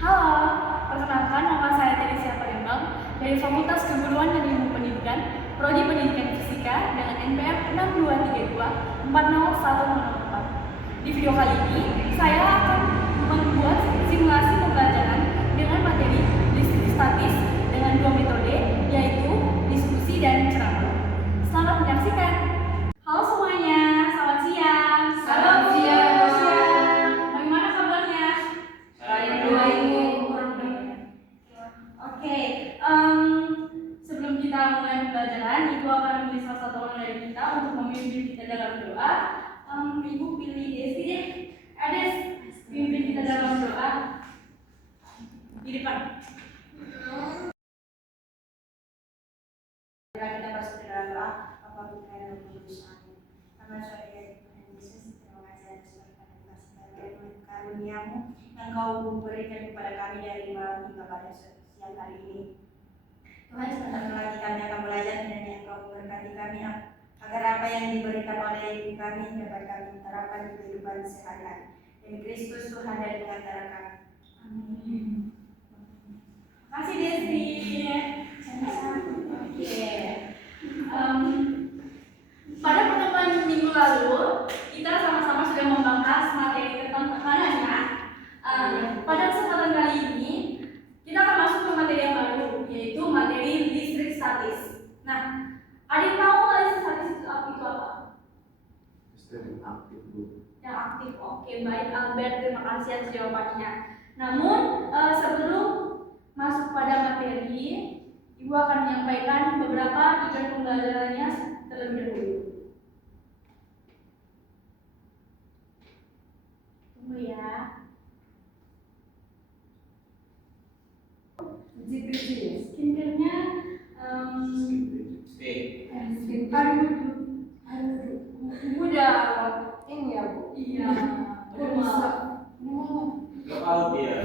Halo, perkenalkan nama saya Teresia Palembang dari Fakultas Keguruan dan Ilmu Pendidikan, Prodi Pendidikan Fisika dengan NPM 62324. Di video kali ini, saya akan membuat simulasi pembelajaran dengan materi listrik statis dengan dua metode, yaitu diskusi dan ceramah. Selamat menyaksikan. Halo semuanya, selamat siang. Selamat siang. Bagaimana kabarnya? Baik. Oke, sebelum kita mulai pembelajaran, Ibu akan memilih salah satu orang dari kita untuk memimpin kita dalam doa. Ibu pilih Desi deh. Ades, pimpin kita dalam doa di depan. Kita masuk dalam doa. Bapa kita yang kudus, amin. Nama Tuhan Yesus, terima kasih atas berkat dan karunia-Mu yang Kau berikan kepada kami dari malam hingga pada siang hari ini. Tuhan, sebentar lagi kami akan belajar dan yang Kau berkati kami agar apa yang diberikan oleh Ibu kami dapat kami terapkan di kehidupan sehari-hari. Demi Kristus Tuhan dan pengantara kami. Amin. Makasih Desi. Oke. Pada pertemuan minggu lalu, kita sama-sama sudah membahas materi tentang tekanannya. Pada kesempatan kali ini, kita akan masuk ke materi yang baru, yaitu materi listrik statis. Nah, adik tahu listrik statis itu apa? Sistem aktif, Bu. Yang aktif. Oke, baik Albert, terima kasih atas jawabannya. Namun, sebelum masuk pada materi, Ibu akan menyampaikan beberapa tujuan pembelajarannya terlebih dahulu. Tunggu ya. Skincare-nya udah Ini ya, Bu. iya udah masak. Gak tahu dia.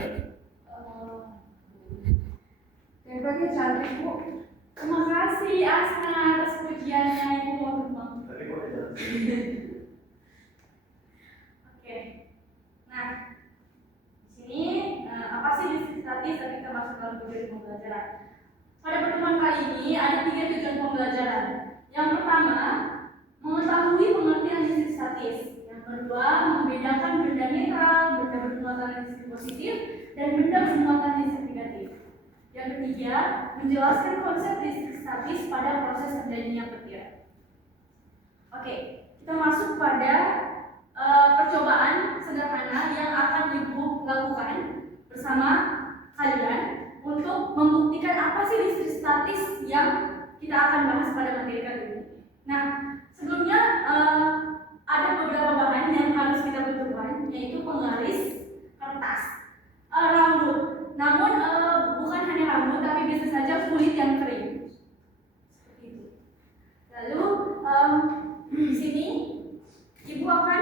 Tempatnya cantik, Bu. Terima kasih Asna atas pujiannya, Ibu mau terbang. Tadi kok ada. Oke. Nah, di sini apa sih listrik statis? Dan kita masuk dalam tujuan pembelajaran. Pada pertemuan kali ini ada 3 tujuan pembelajaran. Yang pertama, mengetahui pengertian listrik statis. Yang kedua, membedakan benda netral, benda bermuatan listrik positif, dan benda bermuatan listrik negatif. Yang ketiga, menjelaskan konsep listrik statis pada proses terjadinya petir. Oke, kita masuk pada percobaan sederhana yang akan Ibu lakukan bersama kalian untuk membuktikan apa sih listrik statis yang kita akan bahas pada materi kali ini. Nah, sebelumnya ada beberapa bahan yang harus kita butuhkan, yaitu penggaris, kertas, rambut. Namun bukan hanya rambut, tapi bisa saja kulit yang kering. Seperti itu. Lalu di sini Ibu akan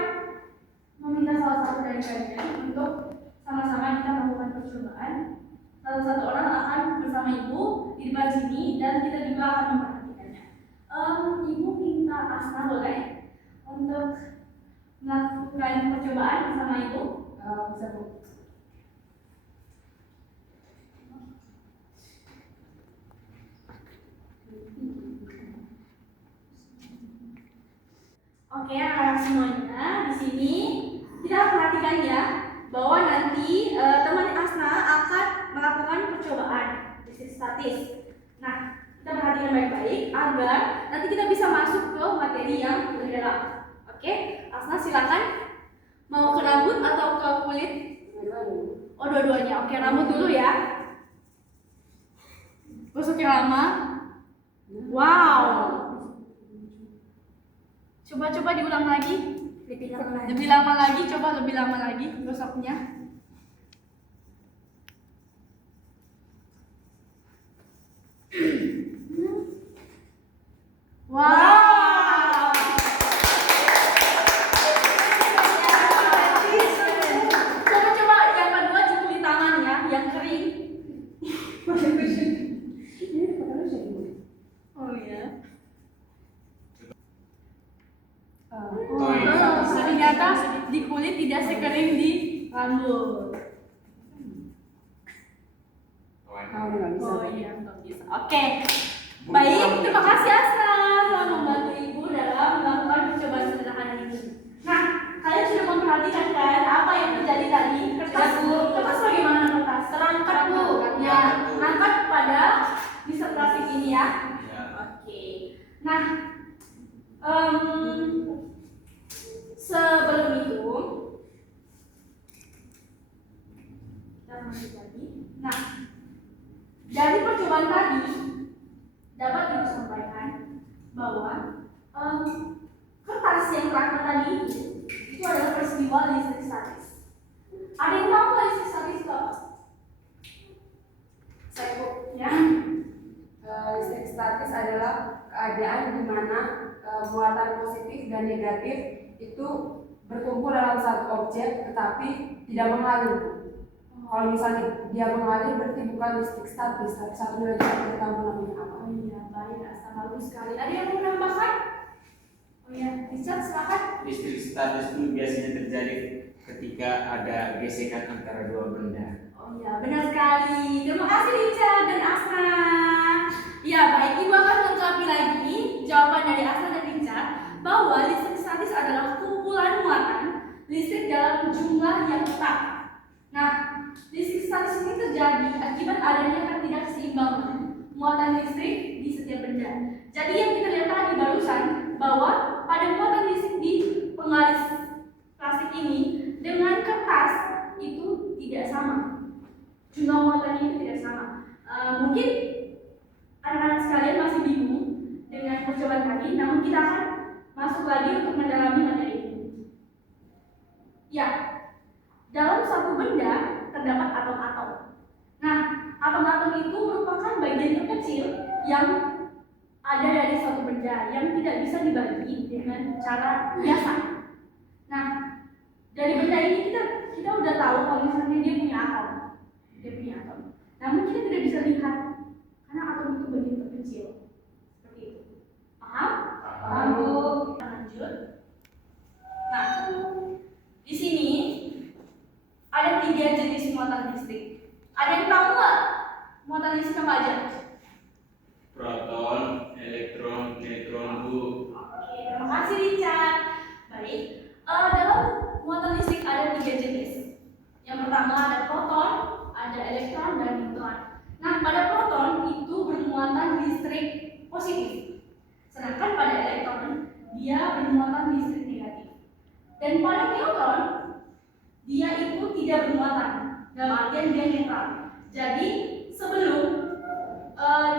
meminta salah satu dari kalian untuk sama-sama kita melakukan percobaan. Salah satu orang akan bersama Ibu di depan sini dan kita juga akan memperhatikannya. Ibu minta Asna boleh untuk melakukan percobaan bersama Ibu. Bisa, Bu. Oke, anak-anak semuanya di sini kita perhatikan ya bahwa nanti teman Asna akan melakukan percobaan listrik statis. Nah, kita perhatikan baik-baik agar nanti kita bisa masuk ke materi yang lebih dalam. Oke, Asna silakan. Mau ke rambut atau ke kulit? Oh, dua-duanya. Oke, rambut dulu ya. Gosoknya lama. Wow. Coba diulang lagi. Lebih lama lagi, coba lebih lama lagi gosoknya. Wow. Coba yang kedua di kulit tangan ya, yang kering. Oh iya. Ternyata di kulit tidak sekering di rambut. Oke, baik, terima kasih Asna telah membantu Ibu dalam melakukan percobaan sederhana ini. Nah, kalian sudah memperhatikan kan apa yang terjadi tadi? Kertas bagaimana kertas? Terangkat Bu, ya, angkat pada disertasi ini ya. Ya. Oke, nah sebelum itu kita masuk lagi. Nah, dari percobaan tadi dapat Ibu sampaikan bahwa kertas yang terangkat tadi itu adalah peristiwa listrik statis. Ada yang tahu nggak listrik statis itu apa? Saya Bu, ya. Listrik statis adalah keadaan di mana muatan positif dan negatif itu berkumpul dalam satu objek tetapi tidak mengalir. Kalau misalnya dia mengalir berarti bukan listrik statis, tapi satunya lagi kita tahu namanya apa. Oh iya, baik, Asna, bagus sekali. Ada yang mau menambahkan? Oh iya, Richard silakan. Listrik statis itu biasanya terjadi ketika ada gesekan antara dua benda. Oh iya, benar sekali. Terima kasih Richard dan Asna. Ya, baik, Ibu akan melengkapi lagi jawaban dari Asna dan Richard bahwa listrik statis adalah kumpulan muatan listrik dalam jumlah yang tetap. Nah, listrik statis ini terjadi akibat adanya ketidakseimbangan muatan listrik di setiap benda. Jadi yang kita lihat tadi barusan bahwa pada muatan listrik di penggaris plastik ini dengan kertas itu tidak sama. Jumlah muatannya itu tidak sama. Mungkin anak-anak sekalian masih bingung dengan percobaan tadi, namun kita akan masuk lagi untuk mendalami materi ini. Ya, dalam satu benda terdapat atom-atom. Nah, atom-atom itu merupakan bagian terkecil yang ada dari suatu benda yang tidak bisa dibagi dengan cara biasa. Nah, dari benda ini kita udah tahu kalau misalnya dia punya atom. Namun kita tidak bisa lihat karena atom itu bagian terkecil. Seperti itu. Paham? Paham, Bu. Kita lanjut. Nah, di sini ada 3 jenis muatan listrik. Ada yang tahu nggak muatan listrik apa aja? Proton, elektron, neutron, Bu. Oke, terima kasih Richard. Baik, dalam muatan listrik ada 3 jenis. Yang pertama ada proton, ada elektron dan neutron. Nah, pada proton itu bermuatan listrik positif, sedangkan pada elektron dia bermuatan listrik negatif. Dan pada neutron dia itu tidak bermuatan, dalam artian dia netral. Jadi sebelum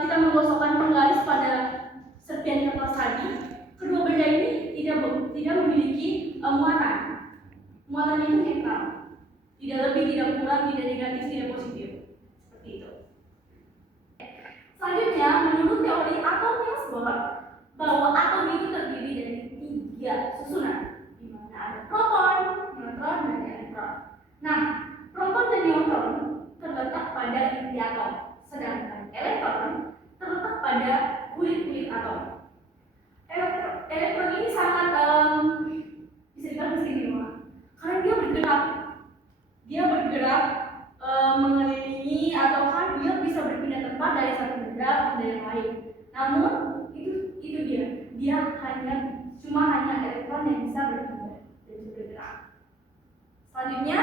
kita menggosokkan penggaris pada serpian kertas tadi, kedua benda ini tidak memiliki muatan. Muatannya itu netral, tidak lebih, tidak kurang, tidak negatif, tidak positif, seperti itu. Selanjutnya, menurut teori atom Niels Bohr, bahwa atom itu terdiri dari 3 susunan, di mana ada proton, neutron, dan elektron. Nah, proton dan neutron terletak pada inti atom, sedangkan elektron terletak pada kulit-kulit atom. Elektron ini sangat bisa dibilang istimewa karena dia bergerak mengelilingi ataukah dia bisa berpindah tempat dari satu benda ke benda yang lain. Namun itu dia hanya elektron yang bisa berpindah dan bergerak. Selanjutnya,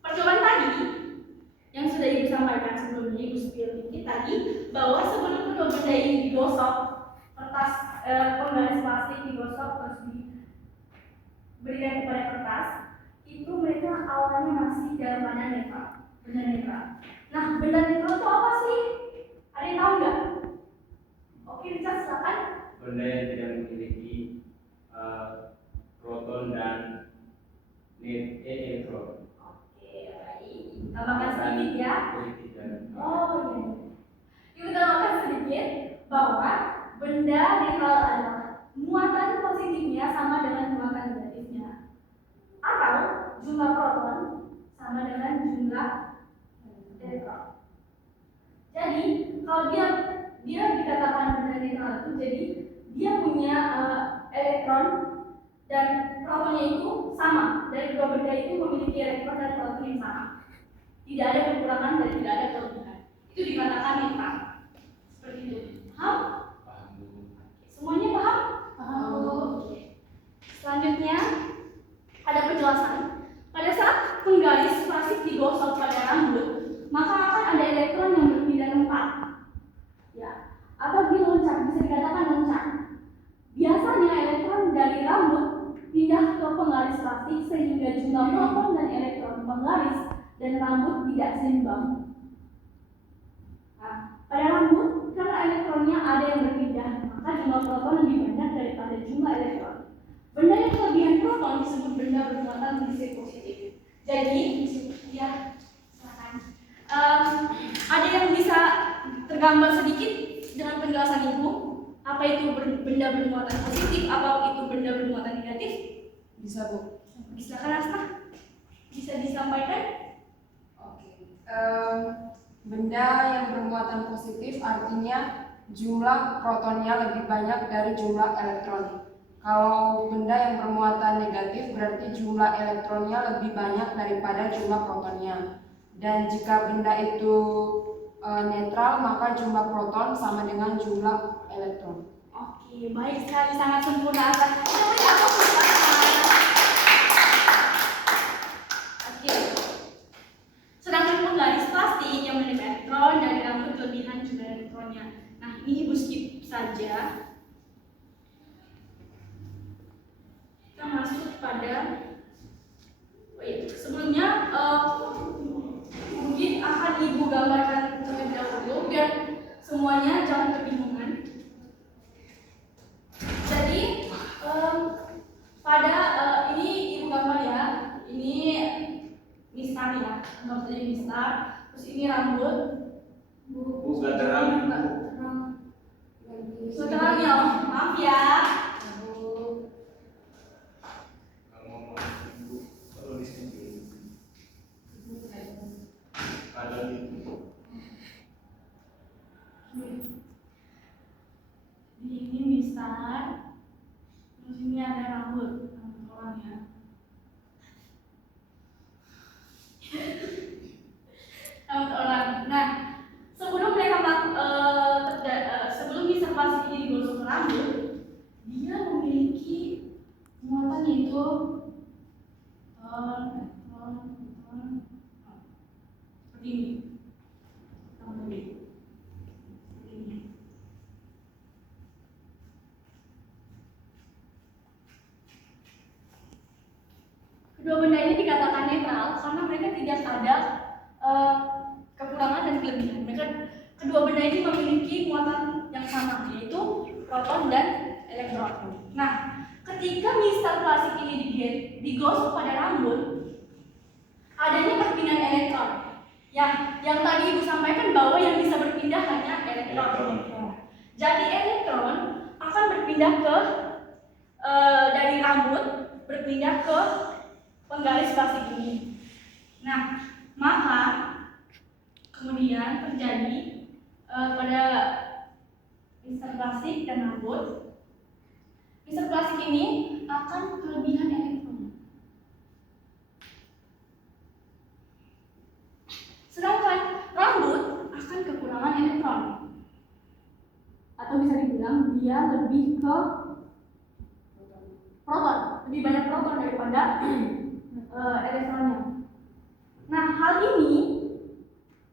percobaan tadi yang sudah Ibu sampaikan sebelumnya, Ibu spill dikit tadi bahwa sebelum kedua benda ini digosok, kertas penggaris plastik digosok terus diberikan kepada kertas, itu mereka awalnya masih dalam keadaan netral, benda netral. Nah, benda netral itu apa sih? Ada yang tahu nggak? Oke, Richard silakan. Benda yang tidak memiliki proton dan elektron. Oke, baik. Tambahkan sedikit ya. Positif dan Oh iya. Ibu tambahkan sedikit bahwa benda netral adalah muatan positifnya sama dengan muatan negatifnya, atau jumlah proton sama dengan jumlah elektron. Jadi kalau dia dikatakan benda netral itu, jadi dia punya elektron dan protonnya itu sama. Dari dua benda itu memiliki elektron dan proton yang sama. Tidak ada kekurangan dan tidak ada kelebihan. Itu dikatakan netral. penggaris plastik sehingga jumlah proton dan elektron penggaris dan rambut tidak seimbang. Nah, pada rambut, karena elektronnya ada yang berpindah, maka jumlah proton lebih banyak daripada jumlah elektron. Benda yang kelebihan proton disebut benda bermuatan listrik positif. Jadi, ya, silakan. Ada yang bisa tergambar sedikit dengan penjelasan Ibu? Apa itu benda bermuatan positif? Apa itu benda bermuatan negatif? Bisa, Bu. Silakan Asta. Bisa disampaikan? Oke. Benda yang bermuatan positif artinya jumlah protonnya lebih banyak dari jumlah elektron. Kalau benda yang bermuatan negatif berarti jumlah elektronnya lebih banyak daripada jumlah protonnya. Dan jika benda itu netral, maka jumlah proton sama dengan jumlah elektron. Oke, baik sekali, sangat sempurna. Oke. Sedangkan penggaris plastik yang menerima elektron dari rambut kelebihan jumlah elektronnya. Nah, ini Ibu skip saja. Kita masuk pada sebelumnya mungkin akan Ibu gambarkan terlebih dahulu biar semuanya jangan kebingungan. Jadi pada ini Ibu gambar ya, ini mistar ya, anggap saja mistar. Terus ini rambut. Bukan terang. Terang ya, maaf ya. Ini mistar. Terus ini ada rambut orang ya. Rambut orang. Nah, sebelum mereka sebelum mistar plastik ini digosok ke rambut, dia memiliki muatan yaitu seperti ini. Kedua benda ini dikatakan netral karena mereka tidak ada kekurangan dan kelebihan. Kedua benda ini memiliki muatan yang sama, yaitu proton dan elektron. Nah, ketika mistar plastik ini digosok pada rambut, adanya perpindahan elektron. Yang tadi Ibu sampaikan bahwa yang bisa berpindah hanya elektron. Jadi elektron akan berpindah ke dari rambut berpindah ke penggaris plastik ini. Nah, maka kemudian terjadi pada mistar plastik dan rambut, mistar plastik ini akan kelebihan elektron. Sedangkan rambut akan kekurangan elektron. Atau bisa dibilang dia lebih ke proton, lebih banyak proton daripada elektronnya. Nah, hal ini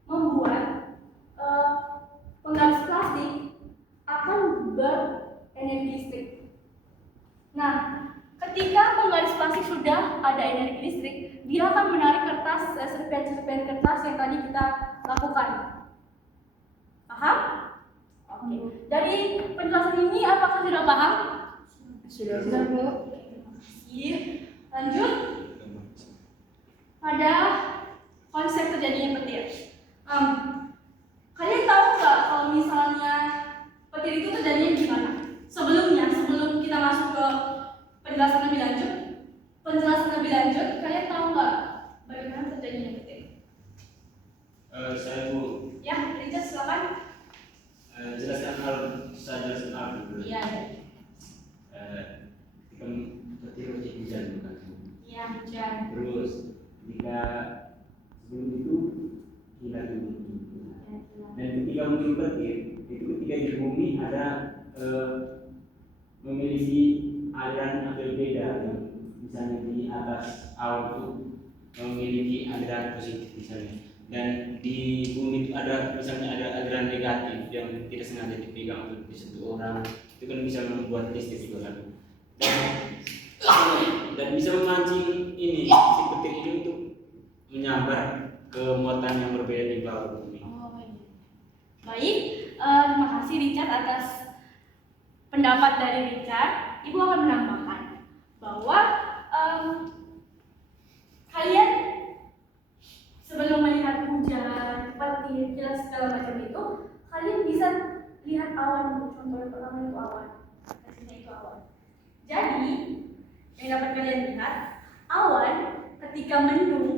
membuat penggaris plastik akan berenergi listrik. Nah, ketika penggaris plastik sudah ada energi listrik, dia akan menarik kertas, serpihan-serpihan kertas yang tadi kita lakukan. Paham? Oke. Dari penjelasan ini, apakah sudah paham? Sudah, Bu. Lanjut pada konsep terjadinya petir. Kalian tahu nggak kalau misalnya petir itu terjadinya gimana? Sebelum kita masuk ke penjelasan lebih lanjut, kalian tahu nggak bagaimana terjadinya petir? Saya Bu. Ya, Richard silakan. Saya jelaskan hal dulu. Iya. Ketika petir hujan bukan? Iya, hujan. Terus ketika sebelum itu kilat bumi. Dan ketika muncul petir, itu ketika di bumi ada memiliki aliran yang berbeda. Misalnya di atas awan itu memiliki aliran positif misalnya. Dan di bumi itu ada misalnya ada aliran negatif yang tidak sengaja dipegang atau disentuh orang, itu kan bisa membuat listrik juga kan. Dan dan bisa memancing ini si petir ini untuk menyambar ke muatan yang berbeda di bawah bumi. Oh, baik. Terima kasih Richard atas pendapat dari Richard. Ibu akan menambahkan bahwa kalian sebelum melihat hujan, petir, dan segala macam itu, kalian bisa lihat awan. Contoh pertama itu awan. Hasilnya itu awan. Jadi yang dapat kalian lihat, awan ketika mendung,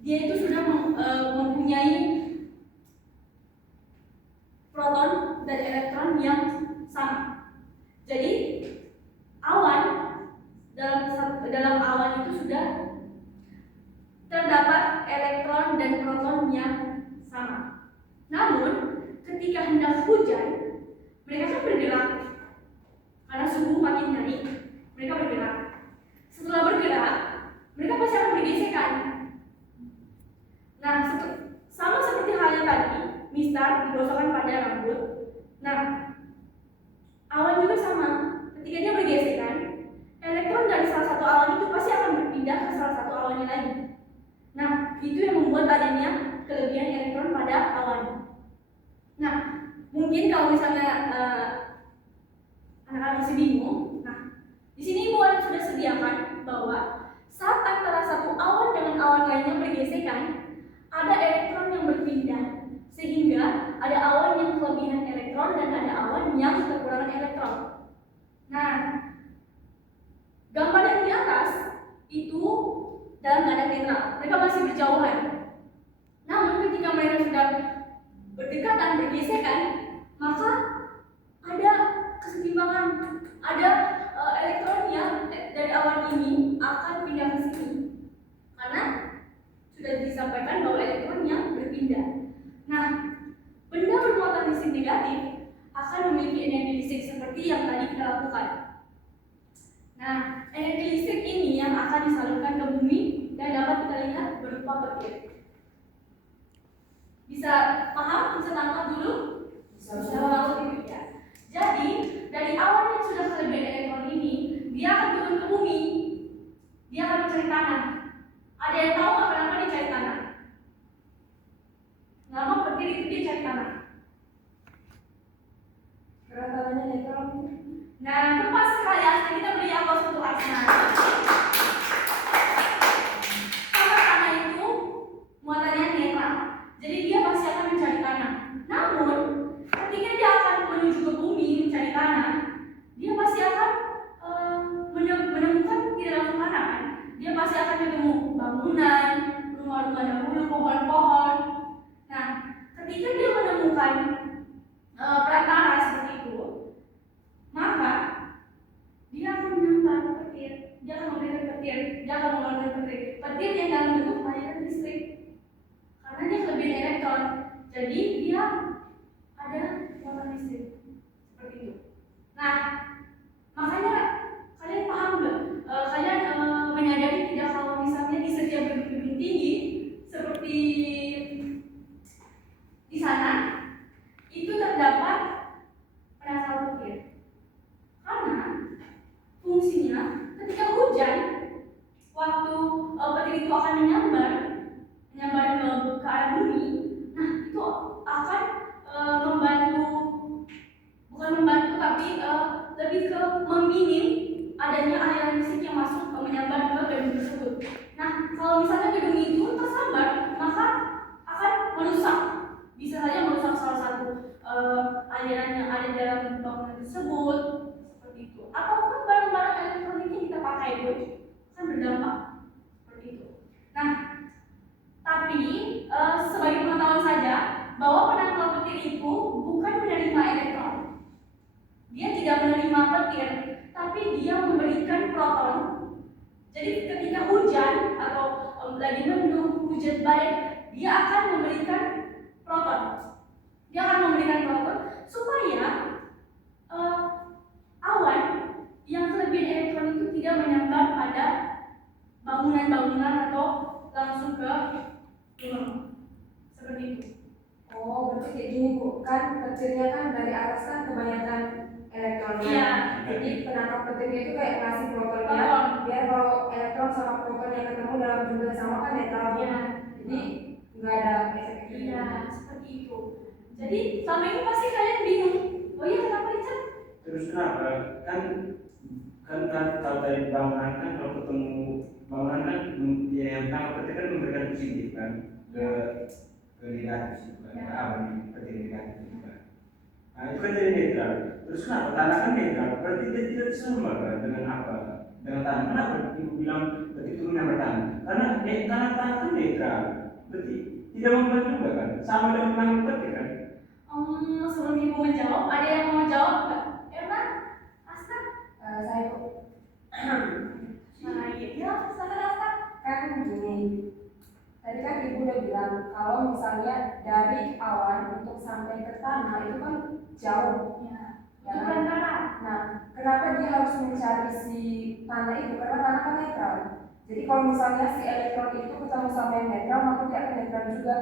dia itu sudah mempunyai proton dan elektron yang sama. Jadi awan dalam awan itu sudah terdapat elektron dan proton yang sama. Namun ketika hendak hujan, mereka kan bergerak karena suhu makin naik. Mereka bergerak. Setelah bergerak, mereka pasti akan bergesekan. Nah, sama seperti halnya tadi, mistar digosokkan pada rambut. Nah, awan juga sama. Ketika dia bergesekan, elektron dari salah satu awan itu pasti akan berpindah ke salah satu awan yang lain. Nah, itu yang membuat adanya kelebihan elektron pada awan. Nah, mungkin kalau misalnya anak-anak masih bingung, nah di sini Ibu sudah sediakan bahwa saat antara satu awan dengan awan lainnya bergesekan, ada elektron yang berpindah, sehingga ada awan yang kelebihan elektron dan ada awan yang kekurangan elektron. Nah, gambar yang di atas itu dalam keadaan netral, mereka masih berjauhan. Namun ketika mereka sudah berdekatan, bergesekan, maka ada kesetimbangan, ada elektron yang dari awan ini akan pindah ke sini, karena sudah disampaikan bahwa elektron yang berpindah. Nah, benda bermuatan listrik negatif akan memiliki energi listrik seperti yang tadi kita lakukan. Nah, energi listrik ini yang akan disalurkan ke bumi dan dapat kita lihat berupa petir. Bisa paham? Bisa tangkap dulu? Bisa paham dulu ya. Jadi, dari awan yang sudah kelebihan elektron ini, dia akan turun ke bumi. Dia akan mencari tanah. Ada yang tahu nggak kenapa dia cari tanah? Kenapa petir itu dia cari tanah? Karena tanahnya netral. Nah, tepat sekali Asna. Kita beri aplaus untuk Asna. Karena tanah itu muatannya netral, jadi dia pasti akan mencari tanah. Namun, ketika dia akan menuju ke bumi mencari tanah, dia pasti akan menemukan di dalam tanah kan? Dia pasti akan ketemu bangunan, rumah-rumah dahulu, pohon-pohon. Nah, ketika dia menemukan perantara seperti itu, maka dia akan menyambar petir, dia akan memberikan petir, dia akan mengeluarkan petir, petir yang dalam bentuk aliran listrik, karena dia kelebihan elektron, jadi dia ada muatan listrik seperti itu. Nah, makanya kalian paham nggak? Kalian menyadari tidak kalau misalnya di setiap gedung tinggi seperti di sana itu terdapat penangkal petir. Karena fungsinya ketika hujan, waktu petir itu akan menyambar ke arah bumi, nah itu akan membantu, bukan membantu tapi lebih ke meminim adanya aliran listrik yang masuk menyambar ke gedung tersebut. Nah, kalau misalnya gedung itu tersambar, maka akan merusak, bisa saja merusak salah satu aliran yang ada dalam bangunan tersebut, seperti itu. Ataupun barang-barang elektronik yang kita pakai pun akan berdampak seperti itu. Nah, tapi sebagai pengetahuan saja bahwa penangkal petir itu bukan menerima elektron. Dia tidak menerima petir, tapi dia memberikan proton. Jadi ketika hujan atau lagi mendung, hujan badai, dia akan memberikan proton. Dia akan memberikan proton supaya awan yang kelebihan elektron itu tidak menyambar pada bangunan-bangunan atau langsung ke rumah. Seperti itu. Oh, berarti kayak gini Bu, kan petirnya kan dari atas kan kebanyakan elektronnya. Iya. Jadi penangkap petirnya itu kayak ngasih protonnya, Proton. biar kalau elektron sama proton yang ketemu dalam jumlah yang sama kan netral. Iya. Jadi nggak ada efek. Iya, seperti itu. Jadi selama ini pasti kalian bingung. Oh iya, kenapa Richard? Terus kenapa? Kan kalau dari bangunan kan kalau ketemu bangunan kan ya yang tangkap petir kan memberikan positif kan ke negatif juga, ke awan petir negatif juga. Nah itu kan jadi netral. Terus kenapa tanah kan netral? Berarti dia tidak sama kan dengan apa? Dengan tanah. Kenapa ibu bilang petir turun yang bertanah? Karena tanah kan netral. Berarti tidak membantu juga kan? Sama dengan menangkap petir kan? Sebelum ibu menjawab, ada yang mau jawab nggak? Erna, Asta? Saya Nah, iya, silakan Asta. kan gini, tadi kan ibu udah bilang kalau misalnya dari awan untuk sampai ke tanah itu kan jauh. Ya, Ya itu kan? perantara. Nah, kenapa dia harus mencari si tanah itu? Karena tanah kan netral. Jadi kalau misalnya si elektron itu ketemu sama yang netral, maka dia akan netral juga.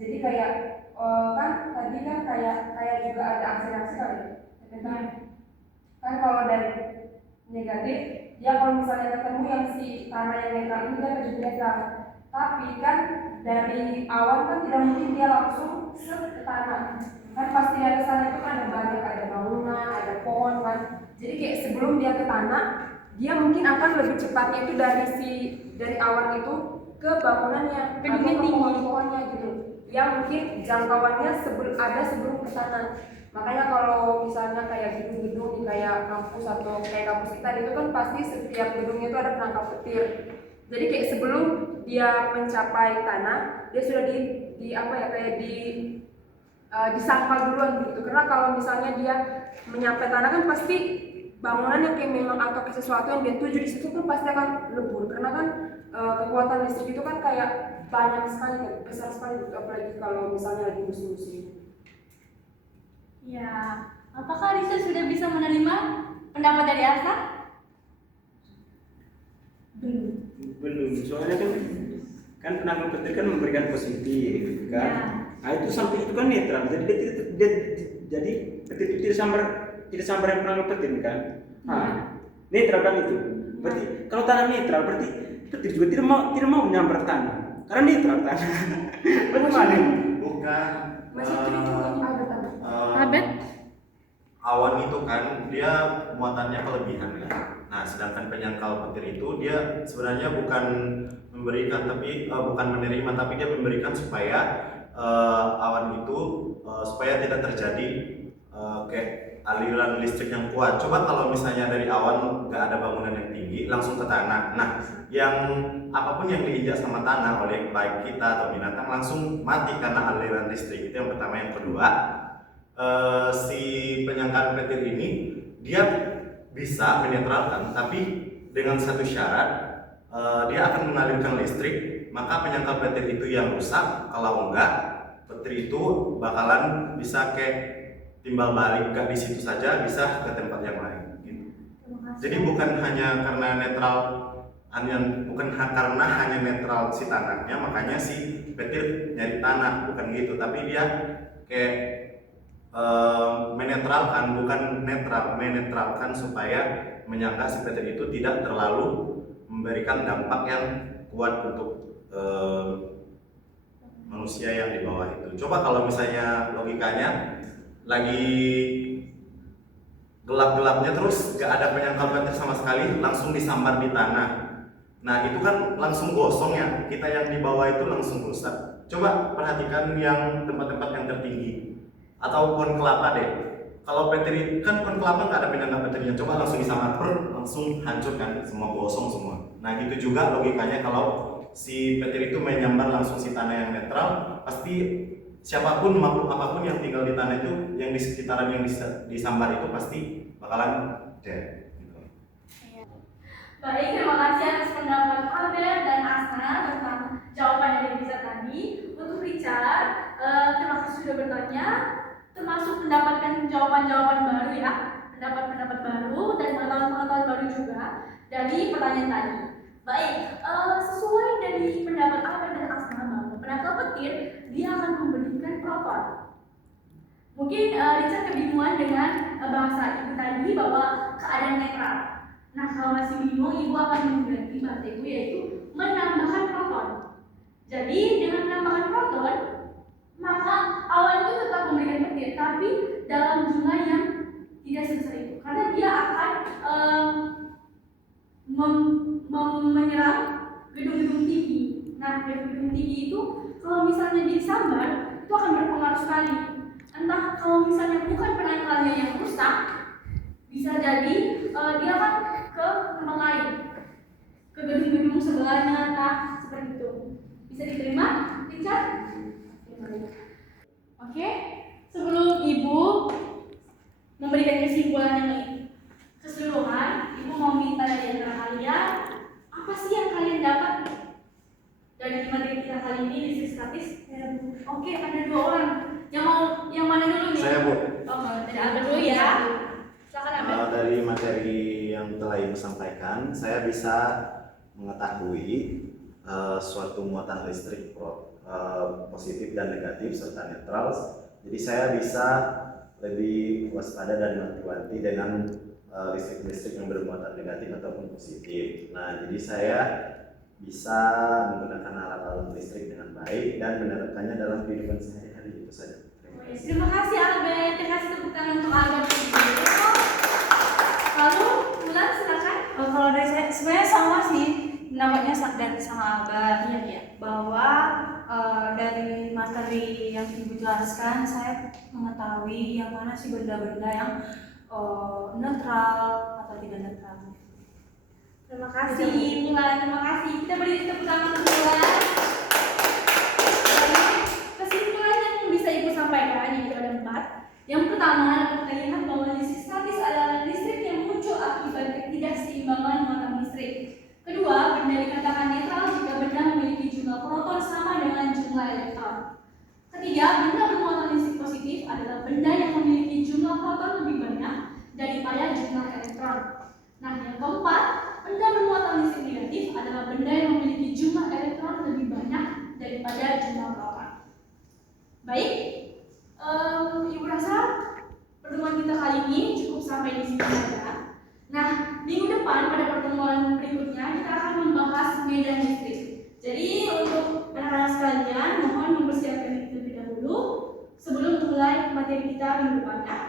Jadi kayak kan tadi kan kayak juga ada aksi-aksi kali ya. Kan kalau dari negatif, dia kalau misalnya ketemu yang si tanah yang netral ini dia akan jadi netral. Tapi kan dari awan kan tidak mungkin dia langsung ke tanah. Kan pasti dari sana itu kan ada banyak, ada bangunan, ada pohon kan. Jadi kayak sebelum dia ke tanah, dia mungkin akan lebih cepatnya itu dari awan itu ke bangunannya, Gedung atau ke tinggi. pohon-pohonnya gitu. Yang mungkin jangkauannya sebelum ke sana. Makanya kalau misalnya kayak gedung-gedung di kayak kampus atau kayak kampus kita itu kan pasti setiap gedungnya itu ada penangkap petir. Jadi kayak sebelum dia mencapai tanah, dia sudah disangkal duluan begitu. Karena kalau misalnya dia menyampai tanah kan pasti bangunan yang kayak memang atau sesuatu yang dia tuju di situ kan pasti akan lebur. Karena kan kekuatan listrik itu kan kayak banyak sekali, kan, besar sekali, apalagi kalau misalnya lagi musim-musim. Ya, apakah Risa sudah bisa menerima pendapat dari Asta? Belum. Soalnya kan penangkap petir kan memberikan positif kan. Ya. Nah itu sampai itu kan netral. Jadi petir itu tidak sambar yang penangkap petir kan. Nah, netral kan itu. Berarti kalau tanah netral berarti petir juga tidak mau menyambar tanah. Karena netral tanah. Bagaimana? Bukan. Masih cukup Abed? Awan itu kan dia muatannya kelebihan kan. Nah, sedangkan penyangkal petir itu dia sebenarnya bukan menerima, tapi dia memberikan supaya awan itu supaya tidak terjadi kayak aliran listrik yang kuat. Coba kalau misalnya dari awan nggak ada bangunan yang tinggi langsung ke tanah. Nah, yang apapun yang diinjak sama tanah oleh baik kita atau binatang langsung mati karena aliran listrik. Itu yang pertama. Yang kedua, si penyangkal petir ini dia bisa menetralkan, tapi dengan satu syarat, dia akan mengalirkan listrik. Maka penyangkal petir itu yang rusak. Kalau enggak, petir itu bakalan bisa kayak timbal balik, enggak di situ saja, bisa ke tempat yang lain gitu. Jadi bukan hanya karena netral, karena hanya netral si tanahnya, makanya si petir nyari tanah, bukan gitu. Tapi dia kayak menetralkan supaya menyangka si petir itu tidak terlalu memberikan dampak yang kuat untuk manusia yang di bawah itu. Coba kalau misalnya logikanya lagi gelap-gelapnya terus gak ada penyangkal petir sama sekali, langsung disambar di tanah. Nah itu kan langsung gosong ya, kita yang di bawah itu langsung rusak. Coba perhatikan yang tempat-tempat yang tertinggi atau pohon kelapa deh. Kalau petir kan pohon kelapa nggak ada penyangkal petirnya, coba langsung disambar, langsung hancur kan, semua gosong semua. Nah gitu juga logikanya kalau si petir itu menyambar langsung si tanah yang netral, pasti siapapun makhluk apapun yang tinggal di tanah itu, yang di sekitaran yang disambar itu pasti bakalan dead. Gitu. Baik, terima kasih atas pendapat Albert dan Asna tentang jawaban dari Richard tadi. Untuk Richard, terima kasih sudah bertanya, termasuk mendapatkan jawaban-jawaban baru ya, pendapat-pendapat baru dan pengetahuan-pengetahuan baru juga dari pertanyaan tadi. Baik, sesuai dari pendapat Albert dan Asna bahwa penangkal petir dia akan memberikan proton. Mungkin Richard kebingungan dengan bahasa ibu tadi bahwa keadaan netral. Nah, kalau masih bingung, ibu akan mengganti bateku yaitu menambahkan proton. Jadi dengan menambahkan proton, maka awan itu tetap memberikan petir, tapi dalam jumlah yang tidak sebesar itu, karena dia akan menyerang gedung-gedung tinggi. Nah, gedung-gedung tinggi itu kalau misalnya disambar itu akan berpengaruh sekali. Entah kalau misalnya bukan penangkalnya yang rusak, bisa jadi dia akan ke tempat lain, ke gedung-gedung sebelahnya, nah seperti itu. Bisa diterima, Richard? Oke, sebelum ibu memberikan kesimpulan yang keseluruhan, ibu mau minta dari antara kalian, apa sih yang kalian dapat dari materi kita kali ini di statis? Oke, ada 2 orang. Yang mana dulu nih? Saya, Bu. Oh, dari Albert dulu ya. Silakan Albert. Dari materi yang telah Ibu sampaikan, saya bisa mengetahui suatu muatan listrik positif dan negatif serta netral. Jadi saya bisa lebih waspada dan hati-hati dengan listrik-listrik yang bermuatan negatif ataupun positif. Nah, jadi saya bisa menggunakan alat-alat listrik dengan baik dan menerapkannya dalam kehidupan sehari-hari. Itu saja. Terima kasih Albert. Terima kasih tepuk tangan untuk Albert. Lalu Bulan silakan. Kalau dari saya sebenarnya sama sih pendapatnya dan sama Albert. Iya. Bahwa dari materi yang Ibu jelaskan, saya mengetahui yang mana sih benda-benda yang netral atau tidak netral. Terima kasih Bulan. Terima kasih. Kita beri tepuk tangan untuk Bulan. Kesimpulan yang bisa Ibu sampaikan yaitu ada 4. Yang pertama, kita lihat bahwa listrik statis adalah listrik yang muncul akibat ketidakseimbangan muatan listrik. Kedua, benda dikatakan netral jika benda memiliki jumlah proton sama dengan jumlah elektron. Ketiga, benda bermuatan listrik positif adalah benda yang memiliki jumlah proton lebih banyak daripada jumlah elektron. Nah, yang keempat, benda bermuatan listrik negatif adalah benda yang memiliki jumlah elektron lebih banyak daripada jumlah proton. Baik, Ibu rasa pertemuan kita kali ini cukup sampai di sini saja. Nah, minggu depan pada pertemuan berikutnya kita akan membahas medan listrik. Jadi untuk anak-anak sekalian, mohon mempersiapkan diri terlebih dahulu sebelum mulai materi kita minggu depan.